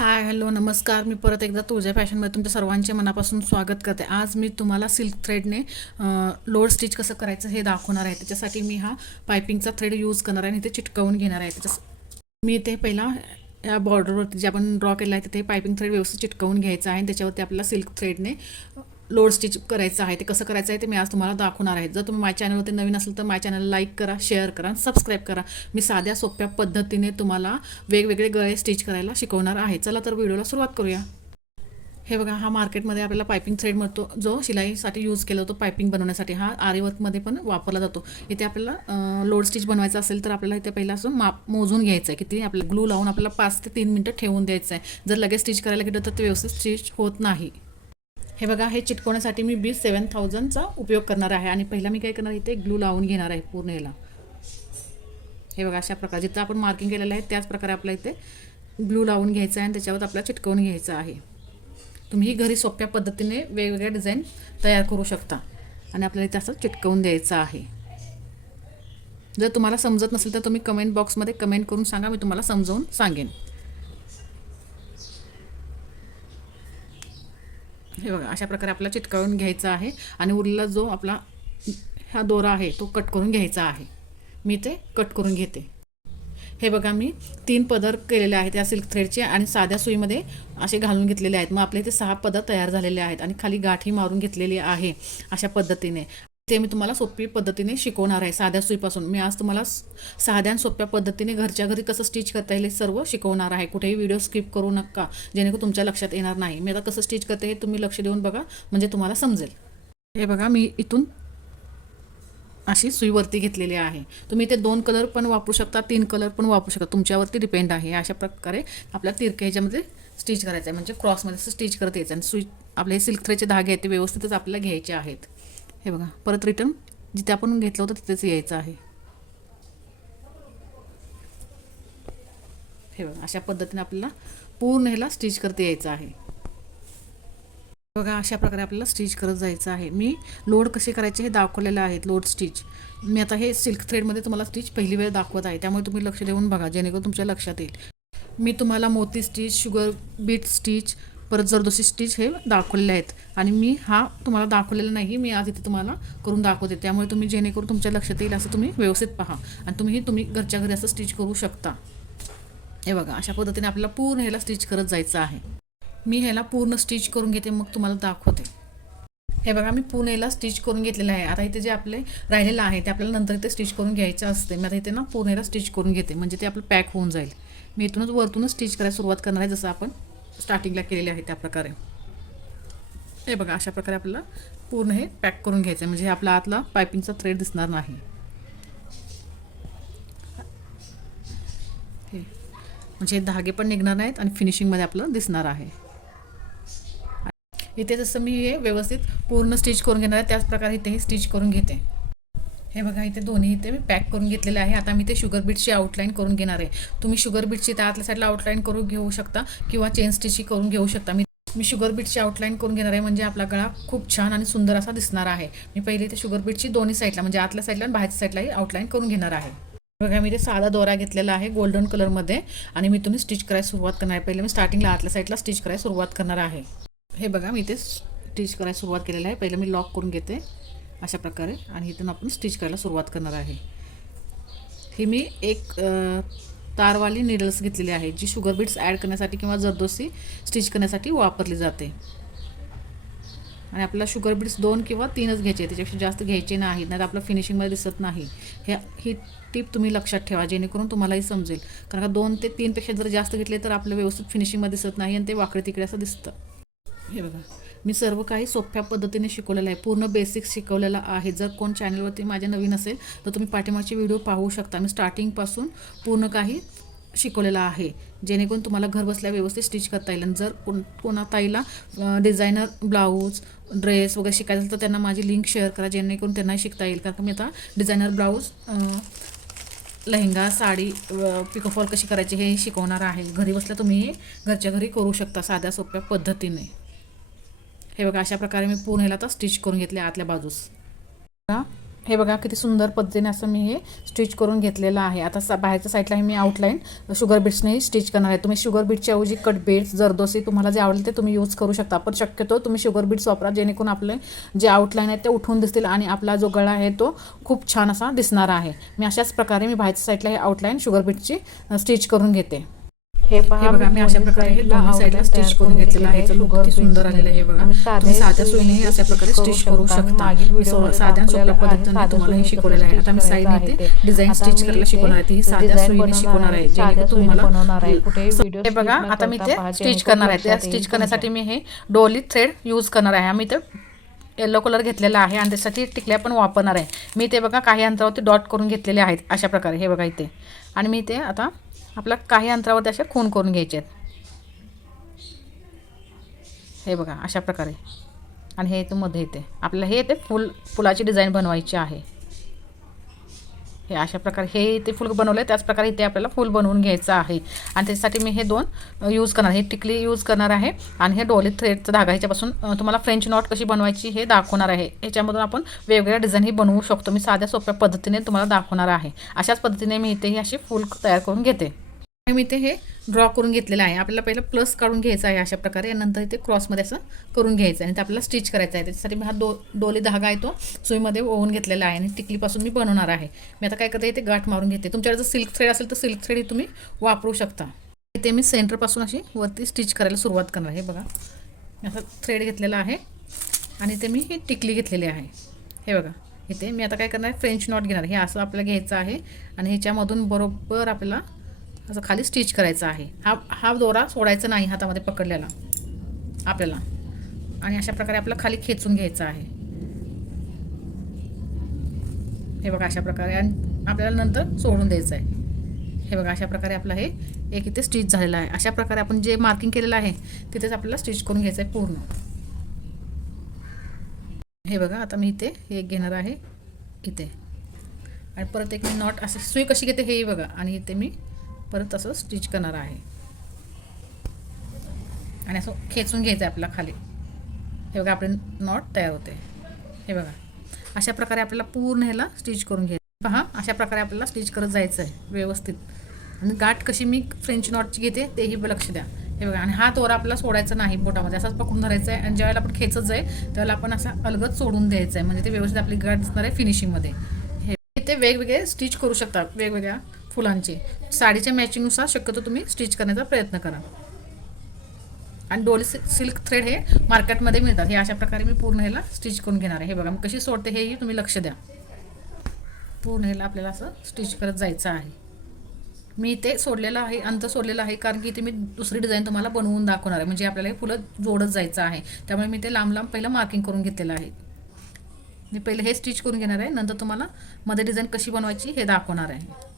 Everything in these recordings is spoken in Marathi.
हाय, हॅलो, नमस्कार. मी परत एकदा तुळजा फॅशनमध्ये तुमच्या सर्वांचे मनापासून स्वागत करते. आज मी तुम्हाला सिल्क थ्रेडने लोड स्टिच कसं करायचं हे दाखवणार आहे. त्याच्यासाठी मी हा पायपिंगचा थ्रेड यूज करणार आहे आणि ते चिटकवून घेणार आहे. मी ते पहिला या बॉर्डरवरती जे आपण ड्रॉ केलं आहे तिथे पायपिंग थ्रेड व्यवस्थित चिटकवून घ्यायचं आहे आणि त्याच्यावरती आपल्याला सिल्क थ्रेडने लोड स्टिच करायचं आहे. ते कसं करायचं आहे ते मी आज तुम्हाला दाखवणार आहे. जर तुम्ही माझ्या चॅनलवरती नवीन असेल तर माझ्या चॅनलला लाईक करा, शेअर करा, सबस्क्राईब करा. मी साध्या सोप्या पद्धतीने तुम्हाला वेगवेगळे गळे स्टिच करायला शिकवणार आहे. चला तर व्हिडिओला सुरुवात करूया. हे बघा, हा मार्केटमध्ये आपल्याला पायपिंग थ्रेड मिळतो, जो शिलाईसाठी यूज केला होतो पायपिंग बनवण्यासाठी. हा आरी वर्कमध्ये पण वापरला जातो. इथे आपल्याला लोड स्टिच बनवायचं असेल तर आपल्याला इथे पहिला असं माप मोजून घ्यायचं आहे. किती आपल्याला ग्लू लावून आपल्याला 5 ते 3 मिनटं ठेवून द्यायचं आहे. जर लगेच स्टिच करायला गेलं तर ते व्यवस्थित स्टिच होत नाही. हे बघा, हे चिटकवण्यासाठी मी B7000चा उपयोग करणार आहे आणि पहिला मी काय करणार, इथे ग्लू लावून घेणार आहे पूर्ण याला. हे बघा, अशा प्रकारे जिथं आपण मार्किंग केलेलं आहे त्याच प्रकारे आपल्या इथे ग्लू लावून घ्यायचं आहे आणि त्याच्यावर आपल्याला चिटकवून घ्यायचं आहे. तुम्ही घरी सोप्या पद्धतीने वेगवेगळ्या डिझाईन तयार करू शकता आणि आपल्याला इथे असं चिटकवून द्यायचं आहे. जर तुम्हाला समजत नसेल तर तुम्ही कमेंट बॉक्समध्ये कमेंट करून सांगा, मी तुम्हाला समजावून सांगेन. हे बघा, अशा प्रकारे आपल्याला चिटकवून घ्यायचा आहे आणि उरलेला जो आपला हा दोरा आहे तो कट करून घ्यायचा आहे. मी ते कट करून घेते. हे बघा, मी 3 पदर केलेले आहेत या सिल्क थ्रेडचे आणि साध्या सुईमध्ये असे घालून घेतलेले आहेत. मग आपले इथे 6 पदर तयार झालेले आहेत आणि खाली गाठी मारून घेतलेली आहे अशा पद्धतीने. ते मी तुम्हाला सोपी पद्धतीने शिकवणार आहे साध्या सुईपासून. मी आज तुम्हाला साध्या आणि सोप्या पद्धतीने घरच्या घरी कसं स्टिच करता येईल हे सर्व शिकवणार आहे. कुठेही व्हिडिओ स्किप करू नका, जेणेकरून तुमच्या लक्षात येणार नाही. मी आता कसं स्टिच करते हे तुम्ही लक्ष देऊन बघा, म्हणजे तुम्हाला समजेल. हे बघा, मी इथून अशी सुईवरती घेतलेली आहे. तुम्ही इथे 2 कलर पण वापरू शकता, 3 कलर पण वापरू शकता, तुमच्यावरती डिपेंड आहे. अशा प्रकारे आपल्याला तिरक्या ह्याच्यामध्ये स्टिच करायचं आहे, म्हणजे क्रॉसमध्ये असं स्टिच करत यायचं आणि सुई आपले सिल्क थ्रेडचे धागे आहेत ते व्यवस्थितच आपल्याला घ्यायचे आहेत. हे बघा, परत रिटर्न जिथे आपण घेतलं होतं तिथेच यायचं आहे. हे बघा, अशा पद्धतीने आपल्याला पूर्ण ह्याला स्टिच करता यायचं आहे. बघा, अशा प्रकारे आपल्याला स्टिच करत जायचं आहे. मी लोड कसे करायचे हे दाखवलेलं आहे, लोड स्टिच. मी आता हे सिल्क थ्रेडमध्ये तुम्हाला स्टिच पहिली वेळ दाखवत आहे, त्यामुळे तुम्ही लक्ष देऊन बघा, जेणेकरून तुमच्या लक्षात येईल. मी तुम्हाला मोती स्टिच, शुगर बीट स्टिच, परत जरदोशी स्टिच हे दाखवलेले आहेत आणि मी हा तुम्हाला दाखवलेला नाही, मी आज इथे तुम्हाला करून दाखवते. त्यामुळे तुम्ही जेणेकरून तुमच्या लक्षात येईल असं तुम्ही व्यवस्थित पहा आणि तुम्ही घरच्या घरी असं स्टिच करू शकता. हे बघा, अशा पद्धतीने आपल्याला पूर्ण ह्याला स्टिच करत जायचं आहे. मी ह्याला पूर्ण स्टिच करून घेते, मग तुम्हाला दाखवते. हे बघा, मी पूर्ण याला स्टिच करून घेतलेलं आहे. आता इथे जे आपले राहिलेलं आहे ते आपल्याला नंतर इथे स्टिच करून घ्यायचं असते. मी आता इथे ना पूर्ण याला स्टिच करून घेते, म्हणजे ते आपलं पॅक होऊन जाईल. मी इथूनच वरतूनच स्टिच करायला सुरुवात करणार आहे, जसं आपण स्टार्टिंगला केलेले आहे त्या प्रकारे. हे बघा, अशा प्रकारे आपल्याला पूर्ण हे पॅक करून घ्यायचं आहे, म्हणजे आपला आतला पायपिंगचा थ्रेड दिसणार नाही. हे म्हणजे हे धागे पण निघणार नाहीत आणि फिनिशिंगमध्ये आपलं दिसणार आहे. इथे जसं मी हे व्यवस्थित पूर्ण स्टिच करून घेणार आहे त्याच प्रकारे इथे स्टिच करून घेते. हे बघा, इथे दोन्ही इथे मी पॅक करून घेतलेले आहे. आता मी ते शुगर बीटची आउटलाईन करून घेणार आहे. तुम्ही शुगर बीटची त्या आतल्या साईडला आउटलाईन करून घेऊ शकता किंवा चेन स्टिचची करून घेऊ शकता. मी शुगर बीटची आउटलाईन करून घेणार आहे, म्हणजे आपला गळा खूप छान आणि सुंदर असा दिसणार आहे. मी पहिले इथे शुगर बीटची दोन्ही साईडला, म्हणजे आतल्या साईडला आणि बाहेरच्या साईडलाही आउटलाईन करून घेणार आहे. बघा, मी ते साधा दोरा घेतलेला आहे गोल्डन कलरमध्ये आणि मी तुम्ही स्टिच करायला सुरुवात करणार आहे. पहिले मी स्टार्टिंगला आतल्या साईडला स्टिच करायला सुरुवात करणार आहे. हे बघा, मी इथे स्टिच करायला सुरुवात केलेलं आहे. पहिलं मी लॉक करून घेते अशा प्रकारे आणि इथून आपण स्टिच करायला सुरुवात करणार आहे. ही मी एक तारवाली नीडल्स घेतलेली आहे, जी शुगर बीट्स ॲड करण्यासाठी किंवा जरदोसी स्टिच करण्यासाठी वापरली जाते. आणि आपल्याला शुगर बीट्स 2 किंवा 3च घ्यायचे, त्याच्यापेक्षा जास्त घ्यायचे नाही, नाही तर आपलं फिनिशिंगमध्ये दिसत नाही. ही टिप तुम्ही लक्षात ठेवा, जेणेकरून तुम्हालाही समजेल. कारण का 2 ते 3पेक्षा जर जास्त घेतले तर आपलं व्यवस्थित फिनिशिंगमध्ये दिसत नाही आणि ते वाकडे तिकडे असं दिसतं. हे बघा, मी सर्व काही सोप्या पद्धतीने शिकवलेलं आहे, पूर्ण बेसिक्स शिकवलेलं आहे. जर कोण चॅनलवरती माझ्या नवीन असेल तर तुम्ही पाठीमागचे व्हिडिओ पाहू शकता. मी स्टार्टिंगपासून पूर्ण काही शिकवलेलं आहे, जेणेकरून तुम्हाला घर बसल्या व्यवस्थित स्टिच करता येईल. आणि जर कोणा ताईला डिझायनर ब्लाऊज, ड्रेस वगैरे शिकायचं असेल तर त्यांना माझी लिंक शेअर करा, जेणेकरून त्यांनाही शिकता येईल. कारण मी आता designer blouse, lehenga, sari, pico fall कशी करायची हे शिकवणार आहे. घरी बसल्या तुम्ही हे घरच्या घरी करू शकता साध्या सोप्या पद्धतीने. हे बघा, अशा प्रकारे मी पूर्ण ह्याला आता स्टिच करून घेतले आतल्या बाजूस. हे बघा किती सुंदर पद्धतीने असं मी हे स्टिच करून घेतलेलं आहे. आता बाहेरच्या साईडला हे मी आउटलाईन शुगर बीट्सने स्टिच करणार आहे. तुम्ही शुगर बीट्सच्या ऐवजी कट बीट्स, जरदोसी तुम्हाला जे आवडेल ते तुम्ही यूज करू शकता. पण शक्यतो तुम्ही शुगर बीट्स वापरा, जेणेकरून आपले जे आउटलाईन आहेत ते उठून दिसतील आणि आपला जो गळा आहे तो खूप छान असा दिसणार आहे. मी अशाच प्रकारे मी बाहेरच्या साईडला हे आउटलाईन शुगर बीट्सची स्टिच करून घेते. हे बघा मी अशा प्रकारे हे दोन्ही साईडला स्टिच करून घेतलेलं आहे. याचं लुक किती सुंदर आलेलं आहे. बघा तुम्ही साध्या सोयीने हे अशा प्रकारे स्टिच करू शकता. साध्या सोप्या पद्धतीने तुम्हाला हे शिकवलेलं आहे. आता मी साईडने ते डिझाईन स्टिच करायला शिकवणार आहे. ती साध्या सोयीने शिकवणार आहे, जेणेकरून तुम्हाला हे बघा आता मी ते स्टिच करणार आहे. त्या स्टिच करण्यासाठी मी हे डोली थ्रेड यूज करणार आहे. आम्ही ते येलो कलर घेतलेला आहे आणि त्यासाठी टिकल्या पण वापरणार आहे. मी ते बघा काही अंतरावरती डॉट करून घेतलेले आहेत अशा प्रकारे. हे बघा इथे, आणि मी ते आता आपल्या काही अंतरावरती असे खून करून घ्यायचे आहेत. हे बघा अशा प्रकारे. आणि हे इथे मध्ये येते आपल्याला हे ते फुलाची डिझाईन बनवायची आहे. हे अशा प्रकारे हे इथे फुल बनवलं आहे, त्याच प्रकारे इथे आपल्याला फुल बनवून घ्यायचं आहे. आणि त्यासाठी मी हे दोन यूज करणार, हे टिकली यूज करणार आहे आणि हे डोली थ्रेडचा धागा. ह्याच्यापासून तुम्हाला फ्रेंच नॉट कशी बनवायची हे दाखवणार आहे. ह्याच्यामधून आपण वेगवेगळ्या डिझाईनही बनवू शकतो. मी साध्या सोप्या पद्धतीने तुम्हाला दाखवणार आहे. अशाच पद्धतीने मी इथे ही अशी फुल तयार करून घेते. मी इथे हे ड्रॉ करून घेतलेलं आहे. आपल्याला पहिलं प्लस काढून घ्यायचं आहे अशा प्रकारे, नंतर इथे क्रॉसमध्ये असं करून घ्यायचं आहे आणि ते आपल्याला स्टिच करायचं आहे. त्याच्यासाठी मी हा डोली धागा आहे तो सुईमध्ये ओवून घेतलेला आहे आणि टिकलीपासून मी बनवणार आहे. मी आता काय करते, इथे गाठ मारून घेते. तुमच्याकडे जर सिल्क थ्रेड असेल तर सिल्क थ्रेड तुम्ही वापरू शकता. इथे मी सेंटरपासून अशी वरती स्टिच करायला सुरुवात करणार आहे. बघा मी असा थ्रेड घेतलेला आहे आणि इथे मी ही टिकली घेतलेली आहे. हे बघा इथे मी आता काय करणार आहे, फ्रेंच नॉट घेणार. हे असं आपल्याला घ्यायचं आहे आणि ह्याच्यामधून बरोबर आपल्याला असं खाली स्टिच करायचं आहे. हा दोरा सोडायचा नाही हातामध्ये पकडलेला आपल्याला, आणि अशा प्रकारे आपल्याला खाली खेचून घ्यायचं आहे. हे बघा अशा प्रकारे, आणि आपल्याला नंतर सोडून द्यायचं आहे. हे बघा अशा प्रकारे आपलं हे एक इथे स्टिच झालेलं आहे. अशा प्रकारे आपण जे मार्किंग केलेलं आहे तिथेच आपल्याला स्टिच करून घ्यायचं आहे पूर्ण. हे बघा आता मी इथे एक घेणार आहे इथे, आणि परत एक मी नॉट असं सुई कशी घेते हे बघा, आणि इथे मी परत असं स्टिच करणार आहे आणि असं खेचून घ्यायचं आहे आपल्याला खाली. हे बघा आपले नॉट तयार होते. हे बघा अशा प्रकारे आपल्याला पूर्ण ह्याला स्टिच करून घ्यायचं. पहा अशा प्रकारे आपल्याला स्टिच करत जायचं आहे व्यवस्थित. आणि गाठ कशी मी फ्रेंच नॉटची घेते तेही लक्ष द्या. हे बघा, आणि हा तोरा आपल्याला सोडायचा नाही, बोटामध्ये असाच पकडून धरायचा आहे आणि ज्यावेळेला आपण खेचत जाईल त्यावेळेला आपण असा अलगद सोडून द्यायचं आहे, म्हणजे ते व्यवस्थित आपली गाठ दिसणार आहे फिनिशिंगमध्ये. हे ते वेगवेगळे स्टिच करू शकता वेगवेगळ्या फुलांचे. साडीच्या मॅचिंगनुसार शक्यतो तुम्ही स्टिच करण्याचा प्रयत्न करा. आणि डोली सिल्क थ्रेड हे मार्केटमध्ये मिळतात. हे अशा प्रकारे मी पूर्ण ह्याला स्टिच करून घेणार आहे. हे बघा मी कशी सोडते हेही तुम्ही लक्ष द्या. पूर्ण ह्याला आपल्याला असं स्टिच करत जायचं आहे. मी ते सोडलेलं आहे, अंत सोडलेलं आहे, कारण की इथे मी दुसरी डिझाईन तुम्हाला बनवून दाखवणार आहे. म्हणजे आपल्याला हे फुलं जोडत जायचं आहे, त्यामुळे मी ते लांब लांब पहिलं मार्किंग करून घेतलेलं आहे. मी पहिले हे स्टिच करून घेणार आहे, नंतर तुम्हाला मध्ये डिझाईन कशी बनवायची हे दाखवणार आहे.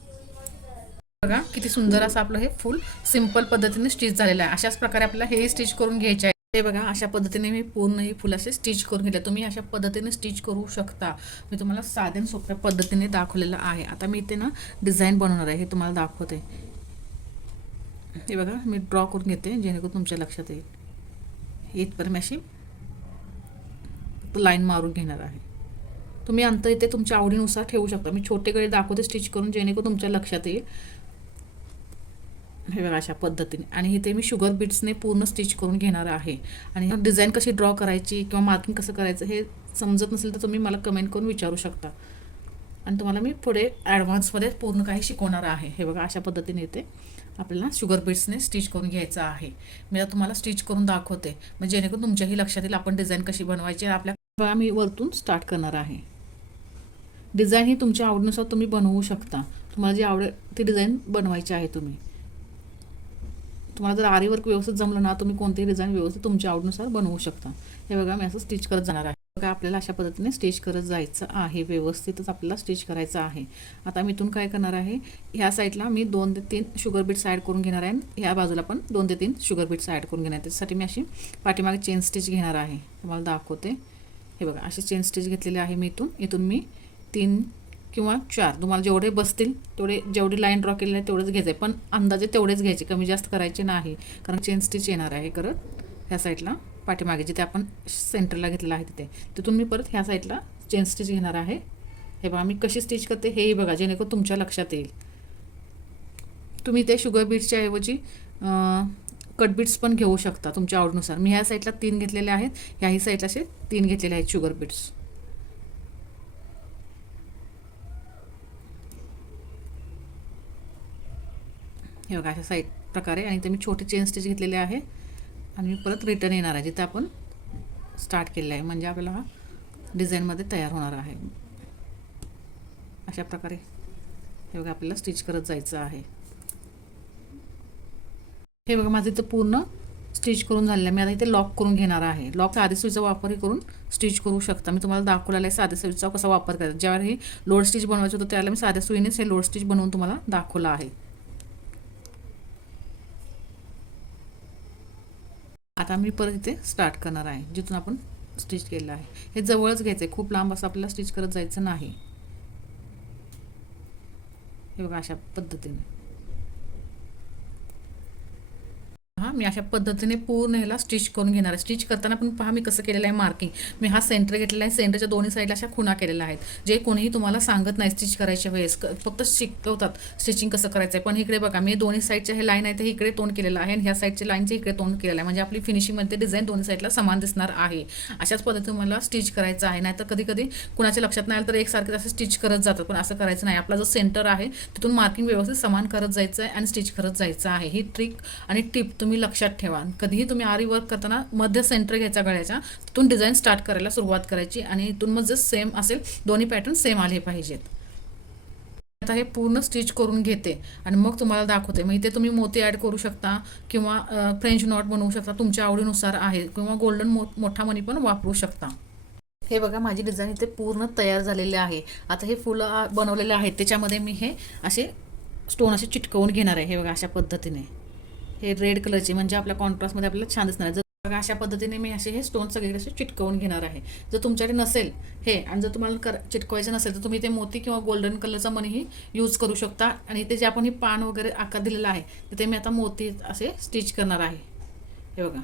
बघा किती सुंदर असं आपलं हे फुल सिंपल पद्धतीने स्टिच झालेलं आहे. अशाच प्रकारे आपल्याला हे स्टिच करून घ्यायचे आहे. हे बघा अशा पद्धतीने मी पूर्ण ही फुल असे स्टिच करून घेतले. तुम्ही अशा पद्धतीने स्टिच करू शकता. मी तुम्हाला साध्या सोप्या पद्धतीने दाखवलेलं आहे. आता मी इथे ना डिझाईन बनवणार आहे, हे तुम्हाला दाखवते. हे बघा मी ड्रॉ करून घेते जेणेकरून तुमच्या लक्षात येईल. इथपर्यंत मी अशी लाईन मारून घेणार आहे. तुम्ही अंतर इथे तुमच्या आवडीनुसार ठेवू शकता. मी छोटे गळे दाखवते स्टिच करून, जेणेकरून तुमच्या लक्षात येईल. हे बघा अशा पद्धतीने. आणि इथे मी शुगर बीट्सने पूर्ण स्टिच करून घेणार आहे. आणि डिझाईन कशी ड्रॉ करायची किंवा मार्किंग कसं करायचं हे समजत नसेल तर तुम्ही मला कमेंट करून विचारू शकता, आणि तुम्हाला मी पुढे ॲडव्हान्समध्ये पूर्ण काही शिकवणार आहे. हे बघा अशा पद्धतीने इथे आपल्याला शुगर बीट्सने स्टिच करून घ्यायचं आहे. मी आता तुम्हाला स्टिच करून दाखवते, म्हणजे जेणेकरून तुमच्याही लक्षात येईल आपण डिझाईन कशी बनवायची. आपल्या बघा मी वरतून स्टार्ट करणार आहे. डिझाईन ही तुमच्या आवडीनुसार तुम्ही बनवू शकता. तुम्हाला जी आवडेल ती डिझाईन बनवायची आहे. तुम्हाला जर आरी वर्क व्यवस्थित जमलं ना, तुम्ही कोणतेही डिझाईन व्यवस्थित तुमच्या आवडीनुसार बनवू शकता. हे बघा मी असं स्टिच करत जाणार आहे. बघा आपल्याला अशा पद्धतीने स्टिच करत जायचं आहे. व्यवस्थितच आपल्याला स्टिच करायचं आहे. आता मी इथून काय करणार आहे, ह्या साईडला मी 2 ते 3 शुगर बीट्स ॲड करून घेणार आहे. ह्या बाजूला पण 2 ते 3 शुगर बीट्स ॲड करून घेणार आहे. त्यासाठी मी अशी पाठीमागे चेन स्टिच घेणार आहे. तुम्हाला दाखवते. हे बघा अशी चेन स्टिच घेतलेली आहे मी. इथून मी 3 किंवा 4 तुम्हाला जेवढे बसतील तेवढे, जेवढी लाईन ड्रॉ केलेली आहे तेवढेच घ्यायचे, पण अंदाजे तेवढेच घ्यायचे, कमी जास्त करायचे नाही, कारण चेन स्टिच येणार आहे करत ह्या साईडला पाठीमागे जिथे आपण सेंटरला घेतलेला आहे तिथून मी परत ह्या साईडला चेन स्टिच घेणार आहे. हे बघा मी कशी स्टिच करते हेही बघा, जेणेकरून तुमच्या लक्षात येईल. तुम्ही ते शुगर बीट्सच्या ऐवजी कट बीट्स पण घेऊ शकता तुमच्या आवडीनुसार. मी ह्या साईडला 3 घेतलेले आहेत, ह्याही साईडला असे 3 घेतलेले आहेत शुगर बीट्स. हे बघा अशा साईड प्रकारे. आणि इथे मी छोटे चेन स्टिच घेतलेले आहे आणि मी परत रिटर्न येणार आहे जिथे आपण स्टार्ट केलेलं आहे, म्हणजे आपल्याला हा डिझाईनमध्ये तयार होणार आहे. अशा प्रकारे हे बघा आपल्याला स्टिच करत जायचं आहे. हे बघा माझं इथं पूर्ण स्टिच करून झालेलं आहे. मी आता इथे लॉक करून घेणार आहे. लॉक साधी सुईचा वापरही करून स्टिच करू शकता. मी तुम्हाला दाखवलेला आहे साध्या सुईचा कसा वापर करायचा. ज्यावेळी हे लोड स्टिच बनवायचं होतं त्यावेळेला मी साध्या सुईनेच हे लोड स्टिच बनवून तुम्हाला दाखवलं आहे. आता मी परत इथे स्टार्ट करणार आहे जिथून आपण स्टिच केलेलं आहे. हे जवळच घ्यायचं आहे, खूप लांब असं आपल्याला स्टिच करत जायचं नाही. हे बघा अशा पद्धतीने. मी अशा पद्धतीने पूर्ण ह्याला स्टिच करून घेणार आहे. स्टिच करताना पण पहा मी कसं केलेलं आहे मार्किंग. मी हा सेंटर घेतलेला आहे, सेंटरच्या दोन्ही साईडला अशा खुणा केलेल्या आहेत. जे कोणीही तुम्हाला सांगत नाही स्टिच करायच्या वेळेस, फक्त शिकवतात स्टिचिंग कसं करायचं आहे. पण इकडे बघा मी दोन्ही साईडच्या हे लाईन आहे ते इकडे तोंड केलेलं आहे आणि ह्या साईडच्या लाईनचे इकडे तोंड केलेलं आहे, म्हणजे आपली फिनिशिंगमध्ये डिझाईन दोन्ही साईडला समान दिसणार आहे. अशाच पद्धतीने मला स्टिच करायचं आहे. नाहीतर कधी कधी कुणाच्या लक्षात नाही आलं तर एकसारखे असं स्टिच करत जातात, पण असं करायचं नाही. आपला जो सेंटर आहे तिथून मार्किंग व्यवस्थित समान करत जायचं आहे आणि स्टिच करत जायचं आहे. ही ट्रिक आणि टिप तुम्ही लक्षात ठेवा. कधीही तुम्ही आरी वर्क करताना मध्य सेंटर घ्यायचा गळ्याच्या, तिथून डिझाईन स्टार्ट करायला सुरुवात करायची आणि इथून मग जर सेम असेल दोन्ही पॅटर्न सेम आले पाहिजेत. आता हे पूर्ण स्टिच करून घेते आणि मग तुम्हाला दाखवते. मग इथे तुम्ही मोती ॲड करू शकता किंवा फ्रेंच नॉट बनवू शकता, तुमच्या आवडीनुसार आहे. किंवा गोल्डन मोठा मणी पण वापरू शकता. हे बघा माझी डिझाईन इथे पूर्ण तयार झालेली आहे. आता हे फुलं बनवलेले आहेत त्याच्यामध्ये मी हे असे स्टोन असे चिटकवून घेणार आहे. हे बघा अशा पद्धतीने हे रेड कलरचे, म्हणजे आपल्या कॉन्ट्रास्टमध्ये आपल्याला छान दिसणार आहे. जर बघा अशा पद्धतीने मी असे हे स्टोन सगळे असे चिटकवून घेणार आहे. जर तुमच्याकडे नसेल हे आणि जर तुम्हाला चिटकवायचं नसेल तर तुम्ही ते मोती किंवा गोल्डन कलरचा मनीही यूज करू शकता. आणि इथे जे आपण हे पान वगैरे आकार दिलेला आहे तिथे मी आता मोती असे स्टिच करणार आहे. हे बघा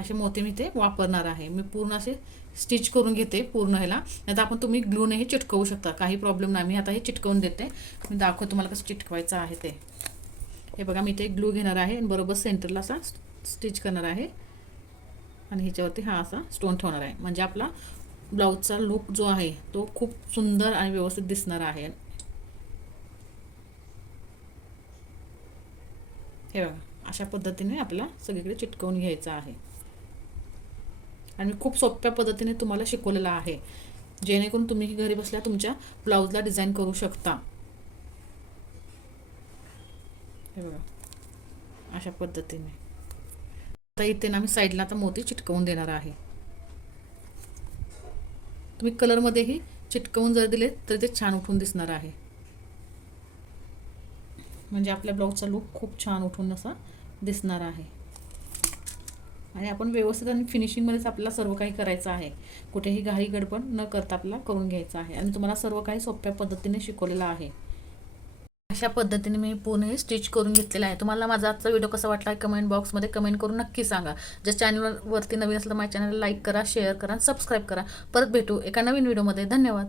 असे मोती मी ते वापरणार आहे. मी पूर्ण असे स्टिच करून घेते पूर्ण ह्याला. नाही तर आपण तुम्ही ग्लूनेही चिटकवू शकता, काही प्रॉब्लेम नाही. मी आता हे चिटकवून देते, मी दाखवते तुम्हाला कसं चिटकवायचं आहे ते. हे बघा मी इथे ग्लू घेणार आहे आणि बरोबर सेंटरला असा स्टिच करणार आहे आणि ह्याच्यावरती हा असा स्टोन ठेवणार आहे, म्हणजे आपला ब्लाऊजचा लुक जो आहे तो खूप सुंदर आणि व्यवस्थित दिसणार आहे. हे बघा अशा पद्धतीने आपल्याला सगळीकडे चिटकवून घ्यायचं आहे. आणि खूप सोप्या पद्धतीने तुम्हाला शिकवलेलं आहे, जेणेकरून तुम्ही घरी बसल्या तुमच्या ब्लाऊजला डिझाईन करू शकता. हे बघा अशा पद्धतीने. आता इथे ना मी साईडला आता मोती चिटकवून देणार आहे. तुम्ही कलरमध्येही चिटकवून जर दिले तर ते छान उठून दिसणार आहे, म्हणजे आपल्या ब्लाऊजचा लुक खूप छान उठून असा दिसणार आहे. आणि आपण व्यवस्थित आणि फिनिशिंगमध्येच आपल्याला सर्व काही करायचं आहे. कुठेही घाई गडबड न करता आपल्याला करून घ्यायचं आहे आणि तुम्हाला सर्व काही सोप्या पद्धतीने शिकवलेलं आहे. अशा पद्धतीने मी पूर्ण स्टिच करून घेतलेला आहे. तुम्हाला माझा आजचा व्हिडिओ कसा वाटला कमेंट बॉक्समध्ये कमेंट करून नक्की सांगा. जर चॅनलवरती नवीन असेल तर माझ्या चॅनलला लाईक करा, शेअर करा, सबस्क्राईब करा. परत भेटू एका नवीन व्हिडिओमध्ये. धन्यवाद.